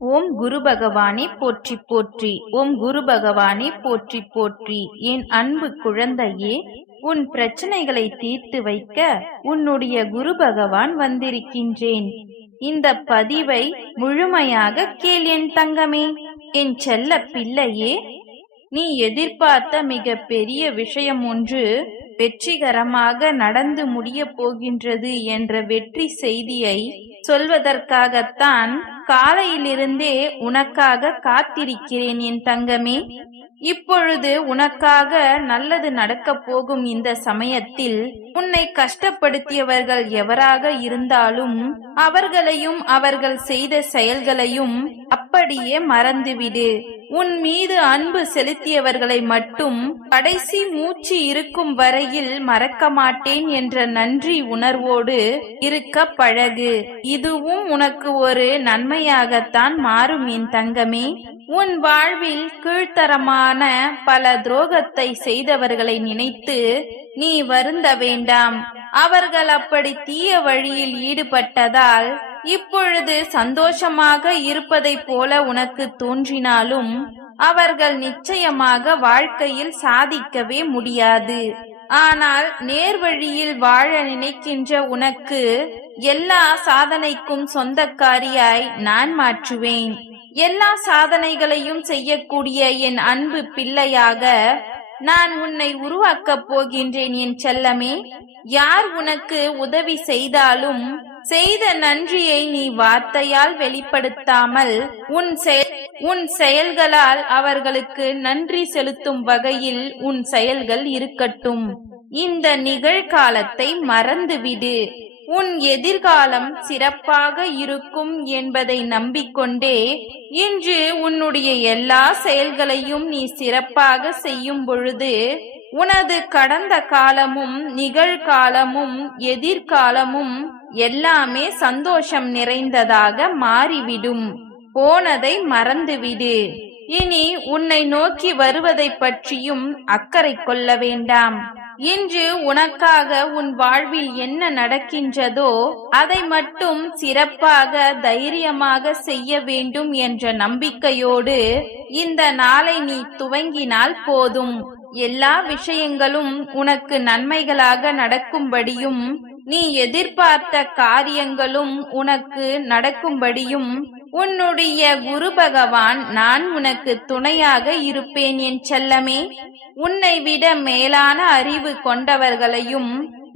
ஓம் குரு பகவானே போற்றி போற்றி. ஓம் குரு பகவானே போற்றி போற்றி. என் அன்பு குழந்தையே உன் பிரச்சனைகளை தீர்த்து வைக்க உன்னுடைய குரு பகவான் வந்திருக்கின்றேன். இந்த பதிவை முழுமையாக கேள் என் தங்கமே. என் செல்ல பிள்ளையே நீ எதிர்பார்த்த மிக பெரிய விஷயம் ஒன்று வெற்றிகரமாக நடந்து முடிய போகின்றது என்ற வெற்றி செய்தியை சொல்வதற்காகத்தான் காலையிலிருந்தே உனக்காக காத்திருக்கிறேன் என் தங்கமே. இப்பொழுது உனக்காக நல்லது நடக்கப் போகும் இந்த சமயத்தில் உன்னை கஷ்டப்படுத்தியவர்கள் எவராக இருந்தாலும் அவர்களையும் அவர்கள் செய்த செயல்களையும் அப்படியே மறந்துவிடு. உன் மீது அன்பு செலுத்தியவர்களை மட்டும் கடைசி மூச்சு இருக்கும் வரையில் மறக்க மாட்டேன் என்ற நன்றி உணர்வோடு இருக்க பழகு. இதுவும் உனக்கு ஒரு நன்மையாகத்தான் மாறும் என் தங்கமே. உன் வாழ்வில் கீழ்த்தரமான பல துரோகத்தை செய்தவர்களை நினைத்து நீ வருந்த வேண்டாம். அவர்கள் அப்படி தீய வழியில் ஈடுபட்டதால் இப்பொழுது சந்தோஷமாக இருப்பதைப் போல உனக்கு தோன்றினாலும் அவர்கள் நிச்சயமாக வாழ்க்கையில் சாதிக்கவே முடியாது. ஆனால் நேர்வழியில் வாழ நினைக்கின்ற உனக்கு எல்லா சாதனைக்கும் சொந்தக்காரியாய் நான் மாற்றுவேன். எல்லா சாதனைகளையும் செய்யக்கூடிய என் அன்பு பிள்ளையாக நான் உன்னை உருவாக்கப் போகின்றேன் என் செல்லமே. யார் உனக்கு உதவி செய்தாலும் செய்த நன்றியை நீ வார்த்தையால் வெளிப்படுத்தாமல் உன் செயல் உன் செயல்களால் அவர்களுக்கு நன்றி செலுத்தும் வகையில் உன் செயல்கள் இருக்கட்டும். இந்த நிகழ்காலத்தை மறந்துவிடு. உன் எதிர்காலம் சிறப்பாக இருக்கும் என்பதை நம்பிக்கொண்டே இன்று உன்னுடைய எல்லா செயல்களையும் நீ சிறப்பாக செய்யும் பொழுது உனது கடந்த காலமும் நிகழ்காலமும் எதிர்காலமும் எல்லாமே சந்தோஷம் நிறைந்ததாக மாறிவிடும். போனதை மறந்துவிடு. இனி உன்னை நோக்கி வருவதை பற்றியும் அக்கறை கொள்ள வேண்டாம். இன்று உனக்காக உன் வாழ்வில் என்ன நடக்கின்றதோ அதை மட்டும் சிறப்பாக தைரியமாக செய்ய வேண்டும் என்ற நம்பிக்கையோடு இந்த நாளை நீ துவங்கினால் போதும். எல்லா விஷயங்களும் உனக்கு நன்மைகளாக நடக்கும்படியும் நீ எதிர்பார்த்த காரியங்களும் உனக்கு நடக்கும்படியும் உன்னுடைய குரு பகவான் நான் உனக்கு துணையாக இருப்பேன் என் செல்லமே. உன்னை விட மேலான அறிவு கொண்டவர்களையும்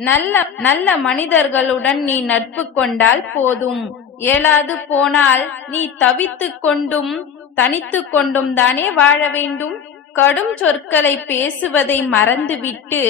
நல்ல நல்ல மனிதர்களுடன் நீ நட்பு கொண்டால் போதும். இயலாது போனால் நீ தவித்துக் கொண்டும் தனித்து கொண்டும் தானே வாழ வேண்டும்? கடும் சொற்களை பேசுவதை மறந்துவிட்டு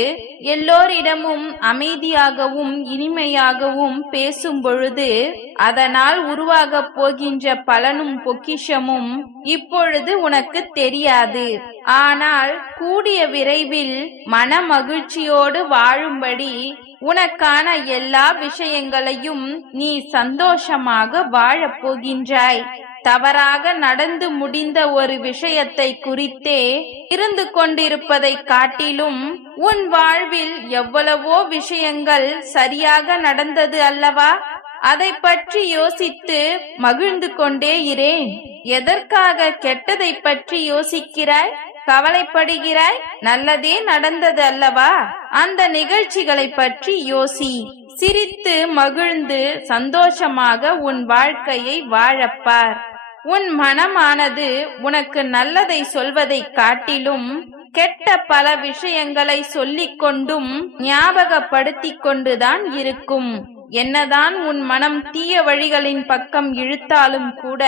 எல்லோரிடமும் அமைதியாகவும் இனிமையாகவும் பேசும் பொழுது அதனால் உருவாகப் போகின்ற பலனும் பொக்கிஷமும் இப்பொழுது உனக்கு தெரியாது. ஆனால் கூடிய விரைவில் மன மகிழ்ச்சியோடு வாழும்படி உனக்கான எல்லா விஷயங்களையும் நீ சந்தோஷமாக வாழப் போகின்றாய். தவறாக நடந்து முடிந்த ஒரு விஷயத்தை குறித்தே இருந்து கொண்டிருப்பதை காட்டிலும் உன் வாழ்வில் எவ்வளவோ விஷயங்கள் சரியாக நடந்தது அல்லவா? அதை பற்றி யோசித்து மகிழ்ந்து கொண்டே இரேன். எதற்காக கெட்டதை பற்றி யோசிக்கிறாய்? கவலைப்படுகிறாய்? நல்லதே நடந்தது அல்லவா? அந்த நிகழ்ச்சிகளை பற்றி யோசி. சிரித்து மகிழ்ந்து சந்தோஷமாக உன் வாழ்க்கையை வாழப்பார். உன் மனமானது உனக்கு நல்லதை சொல்வதை காட்டிலும் கெட்ட பல விஷயங்களை சொல்லிக் கொண்டும் ஞாபகப்படுத்திக் கொண்டுதான் இருக்கும். என்னதான் உன் மனம் தீய வழிகளின் பக்கம் இழுத்தாலும் கூட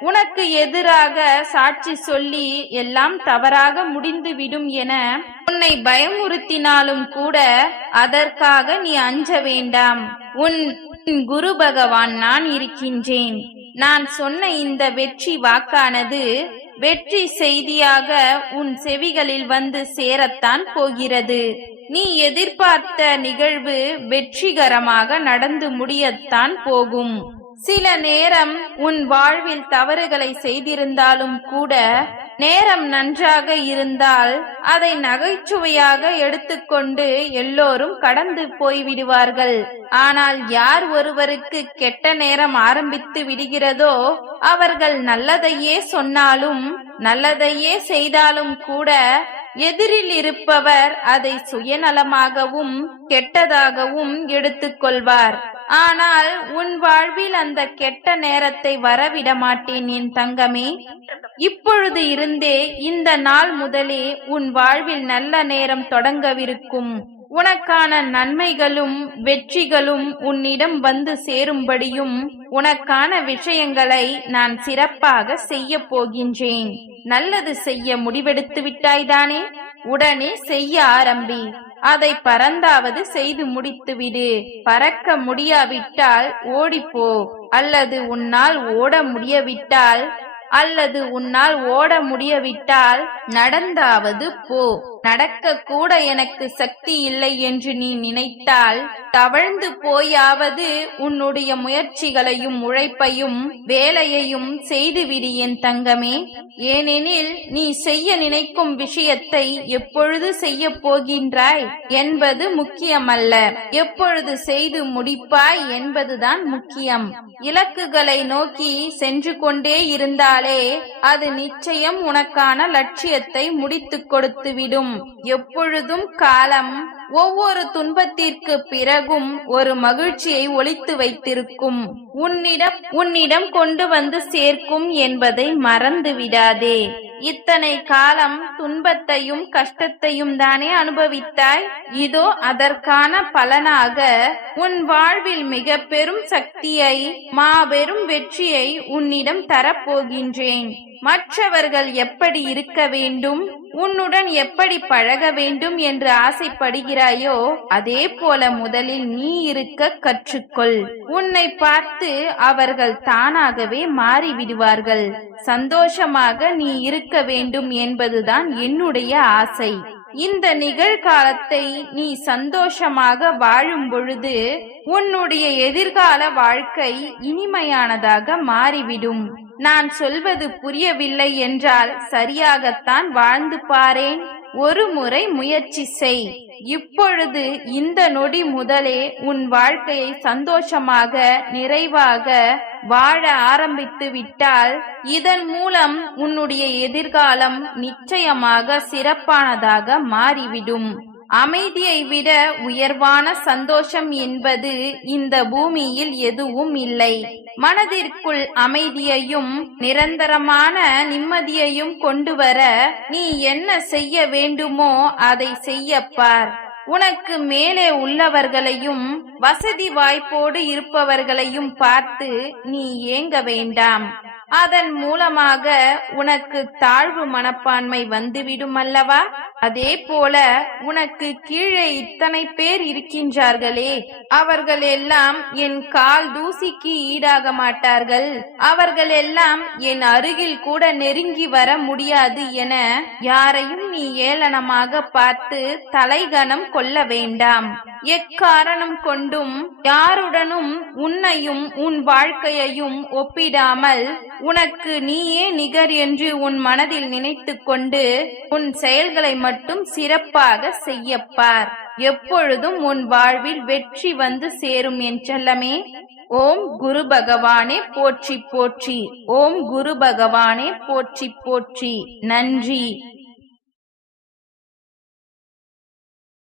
உனக்கு எதிராக சாட்சி சொல்லி எல்லாம் தவறாக முடிந்துவிடும் என உன்னை பயமுறுத்தினாலும் கூட அதற்காக நீ அஞ்ச வேண்டாம். உன் குரு பகவான் நான் இருக்கின்றேன். நான் சொன்ன இந்த வெற்றி வாக்கானது வெற்றி செய்தியாக உன் செவிகளில் வந்து சேரத்தான் போகிறது. நீ எதிர்பார்த்த நிகழ்வு வெற்றிகரமாக நடந்து முடியத்தான் போகும். சில நேரம் உன் வாழ்வில் தவறுகளை செய்திருந்தாலும் கூட நேரம் நன்றாக இருந்தால் அதை நகைச்சுவையாக எடுத்துக்கொண்டு எல்லோரும் கடந்து போய்விடுவார்கள். ஆனால் யார் ஒருவருக்கு கெட்ட நேரம் ஆரம்பித்து விடுகிறதோ அவர்கள் நல்லதையே சொன்னாலும் நல்லதையே செய்தாலும் கூட எதிரில் இருப்பவர் அதை சுயநலமாகவும் கெட்டதாகவும் எடுத்துக்கொள்வார். ஆனால் உன் வாழ்வில் அந்த கெட்ட நேரத்தை வரவிட மாட்டேன் என் தங்கமே. இப்பொழுது இருந்தே இந்த நாள் முதலே உன் வாழ்வில் நல்ல நேரம் தொடங்கவிருக்கும். உனக்கான நன்மைகளும் வெற்றிகளும் உன்னிடம் வந்து சேரும்படியும் உனக்கான விஷயங்களை நான் சிறப்பாக செய்ய போகின்றேன். நல்லது செய்ய முடிவெடுத்து விட்டாய்தானே உடனே செய்ய ஆரம்பி. அதை பறந்தாவது செய்து முடித்துவிடு பறக்க முடியாவிட்டால் ஓடிப்போ. அல்லது உன்னால் ஓட முடியவிட்டால் அல்லது உன்னால் ஓட முடியவிட்டால் நடந்தாவது போ. நடக்க கூட எனக்கு சக்தி இல்லை என்று நீ நினைத்தால் தவழ்ந்து போயாவது உன்னுடைய முயற்சிகளையும் உழைப்பையும் வேலையையும் செய்துவிடு என் தங்கமே. ஏனெனில் நீ செய்ய நினைக்கும் விஷயத்தை எப்பொழுது செய்ய போகின்றாய் என்பது முக்கியமல்ல. எப்பொழுது செய்து முடிப்பாய் என்பதுதான் முக்கியம். இலக்குகளை நோக்கி சென்று கொண்டே இருந்தாலே அது நிச்சயம் உனக்கான லட்சியத்தை முடித்துக் கொடுத்துவிடும். எப்பொழுதும் காலம் ஒவ்வொரு துன்பத்திற்கு பிறகும் ஒரு மகிழ்ச்சியை ஒழித்து வைத்திருக்கும். உன்னிடம் உன்னிடம் கொண்டு வந்து சேர்க்கும் என்பதை மறந்து விடாதே இத்தனை காலம் துன்பத்தையும் கஷ்டத்தையும் தானே அனுபவித்தாய்? இதோ அதற்கான பலனாக உன் வாழ்வில் மிக பெரும் சக்தியை மாபெரும் வெற்றியை உன்னிடம் தரப்போகின்றேன். மற்றவர்கள் எப்படி இருக்க வேண்டும்? உன்னுடன் எப்படி பழக வேண்டும் என்று ஆசைப்படுகிறாயோ அதே போல முதலில் நீ இருக்க கற்றுக்கொள். உன்னை பார்த்து அவர்கள் தானாகவே மாறிவிடுவார்கள். சந்தோஷமாக நீ இருக்க வேண்டும் என்பதுதான் என்னுடைய ஆசை. இந்த நிகழ்காலத்தை நீ சந்தோஷமாக வாழும் பொழுது உன்னுடைய எதிர்கால வாழ்க்கை இனிமையானதாக மாறிவிடும். நான் சொல்வது புரியவில்லை என்றால் சரியாகத்தான் வாழ்ந்து பாரேன். ஒரு முறை முயற்சி செய். இப்பொழுது இந்த நொடி முதலே உன் வாழ்க்கையை சந்தோஷமாக நிறைவாக வாழ ஆரம்பித்து விட்டால் இதன் மூலம் உன்னுடைய எதிர்காலம் நிச்சயமாக சிறப்பானதாக மாறிவிடும். அமைதியை விட உயர்வான சந்தோஷம் என்பது இந்த பூமியில் எதுவும் இல்லை. மனதிற்குள் அமைதியையும் நிரந்தரமான நிம்மதியையும் கொண்டு வர நீ என்ன செய்ய வேண்டுமோ அதை செய்யப்பார் உனக்கு மேலே உள்ளவர்களையும் வசதி வாய்ப்போடு இருப்பவர்களையும் பார்த்து நீ ஏங்க வேண்டாம். அதன் மூலமாக உனக்கு தாழ்வு மனப்பான்மை வந்துவிடும் அல்லவா அதே போல உனக்கு கீழே இத்தனை பேர் இருக்கின்றார்களே அவர்கள் எல்லாம் என் கால் தூசிக்கு ஈடாக மாட்டார்கள். அவர்கள் எல்லாம் என் அருகில் கூட நெருங்கி வர முடியாது என யாரையும் நீ ஏளனமாக பார்த்து தலைகணம் கொள்ள வேண்டாம். எக்காரணம் கொண்டும் யாருடனும் உன்னையும் உன் வாழ்க்கையையும் ஒப்பிடாமல் உனக்கு நீயே நிகர் என்று உன் மனதில் நினைத்து கொண்டு உன் செயல்களை மட்டும் சிறப்பாக செய்யப்பார். எப்பொழுதும் உன் வாழ்வில் வெற்றி வந்து சேரும் என் செல்லமே. ஓம் குரு பகவானே போற்றி போற்றி. ஓம் குரு பகவானே போற்றி போற்றி. நன்றி.